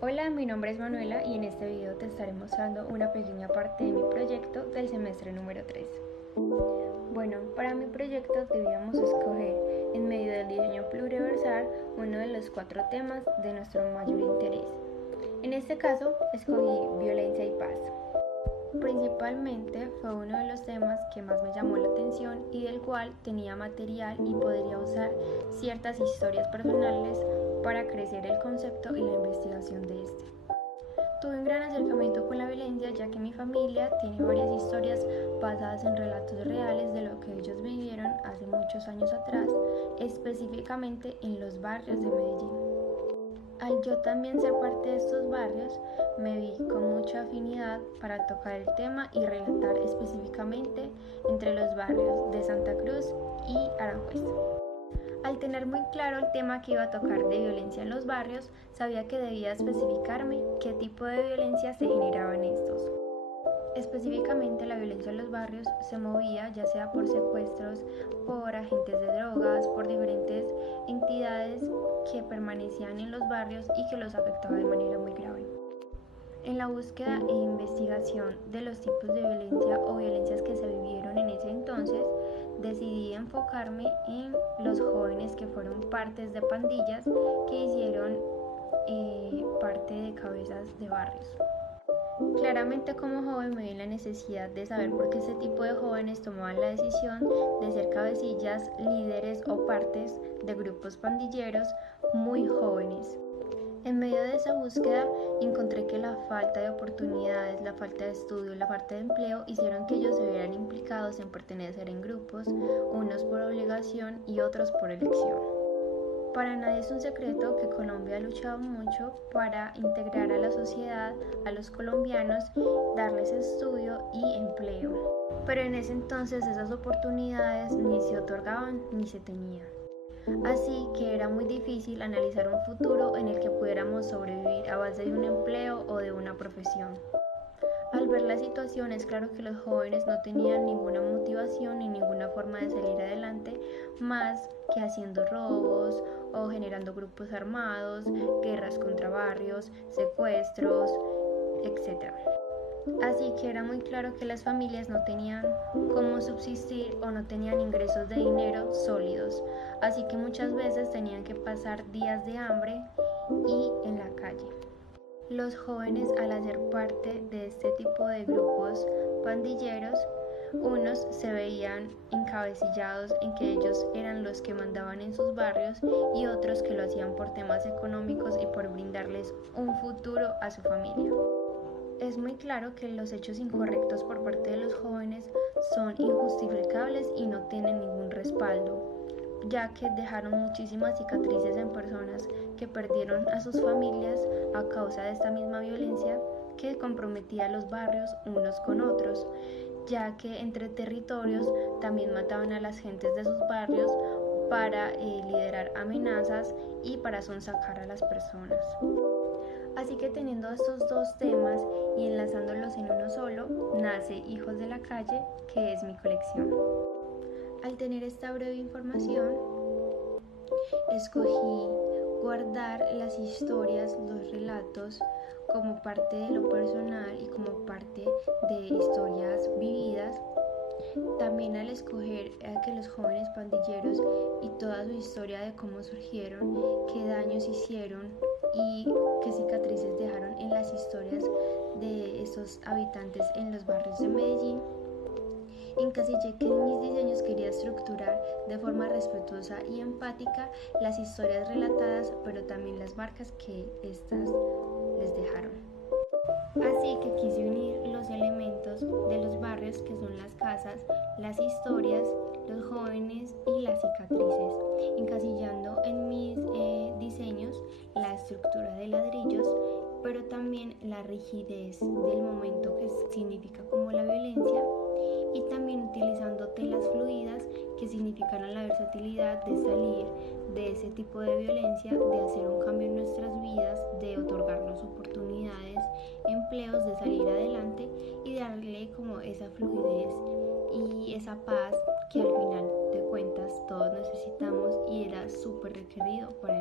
Hola, mi nombre es Manuela y en este video te estaré mostrando una pequeña parte de mi proyecto del semestre número 3. Bueno, para mi proyecto debíamos escoger en medio del diseño pluriversal uno de los 4 temas de nuestro mayor interés. En este caso, escogí violencia y paz. Principalmente fue uno de los temas que más me llamó la atención y del cual tenía material y podría usar ciertas historias personales para crecer el concepto y la investigación de este. Tuve un gran acercamiento con la violencia ya que mi familia tiene varias historias basadas en relatos reales de lo que ellos vivieron hace muchos años atrás, específicamente en los barrios de Medellín. Al yo también ser parte de estos barrios, me vi con mucha afinidad para tocar el tema y relatar específicamente entre los barrios de Santa Cruz y Aranjuez. Al tener muy claro el tema que iba a tocar de violencia en los barrios, sabía que debía especificarme qué tipo de violencia se generaba en estos. Específicamente la violencia en los barrios se movía ya sea por secuestros, por agentes de drogas, por diferentes entidades que permanecían en los barrios y que los afectaba de manera muy grave. En la búsqueda e investigación de los tipos de violencia o violencias que se vivieron en ese entonces, decidí enfocarme en los jóvenes que fueron partes de pandillas que hicieron parte de cabezas de barrios. Claramente como joven me vi en la necesidad de saber por qué ese tipo de jóvenes tomaban la decisión de ser cabecillas, líderes o partes de grupos pandilleros muy jóvenes. En medio de esa búsqueda encontré que la falta de oportunidades, la falta de estudio, la falta de empleo hicieron que ellos se vieran implicados en pertenecer en grupos, unos por obligación y otros por elección. Para nadie es un secreto que Colombia ha luchado mucho para integrar a la sociedad, a los colombianos, darles estudio y empleo. Pero en ese entonces esas oportunidades ni se otorgaban ni se tenían. Así que era muy difícil analizar un futuro en el que pudiéramos sobrevivir a base de un empleo o de una profesión. Al ver la situación es claro que los jóvenes no tenían ninguna motivación ni ninguna forma de salir adelante más que haciendo robos o generando grupos armados, guerras contra barrios, secuestros, etc. Así que era muy claro que las familias no tenían cómo subsistir o no tenían ingresos de dinero sólidos, así que muchas veces tenían que pasar días de hambre y en la calle. Los jóvenes, al hacer parte de este tipo de grupos pandilleros, unos se veían encabecillados en que ellos eran los que mandaban en sus barrios y otros que lo hacían por temas económicos y por brindarles un futuro a su familia. Es muy claro que los hechos incorrectos por parte de los jóvenes son injustificables y no tienen ningún respaldo, ya que dejaron muchísimas cicatrices en personas que perdieron a sus familias a causa de esta misma violencia que comprometía a los barrios unos con otros, ya que entre territorios también mataban a las gentes de sus barrios para liderar amenazas y para sonsacar a las personas. Así que teniendo estos dos temas y enlazándolos en uno solo, nace Hijos de la Calle, que es mi colección. Al tener esta breve información, escogí guardar las historias, los relatos, como parte de lo personal y como parte de historias vividas. También al escoger que los jóvenes pandilleros y toda su historia de cómo surgieron, qué daños hicieron y qué cicatrices dejaron en las historias de esos habitantes en los barrios de Medellín, encasillé que en mis diseños quería estructurar de forma respetuosa y empática las historias relatadas, pero también las marcas que éstas les dejaron. Así que quise unir los elementos de los barrios, que son las casas, las historias, los jóvenes y las cicatrices, encasillando en mis diseños la estructura de ladrillos, pero también la rigidez del momento, que significa como la violencia, y también utilizando telas fluidas, que significaron la versatilidad de salir de ese tipo de violencia, de hacer un cambio en nuestras vidas, de otorgarnos oportunidades, empleos, de salir adelante y darle como esa fluidez y esa paz que al final de cuentas todos necesitamos y era súper requerido para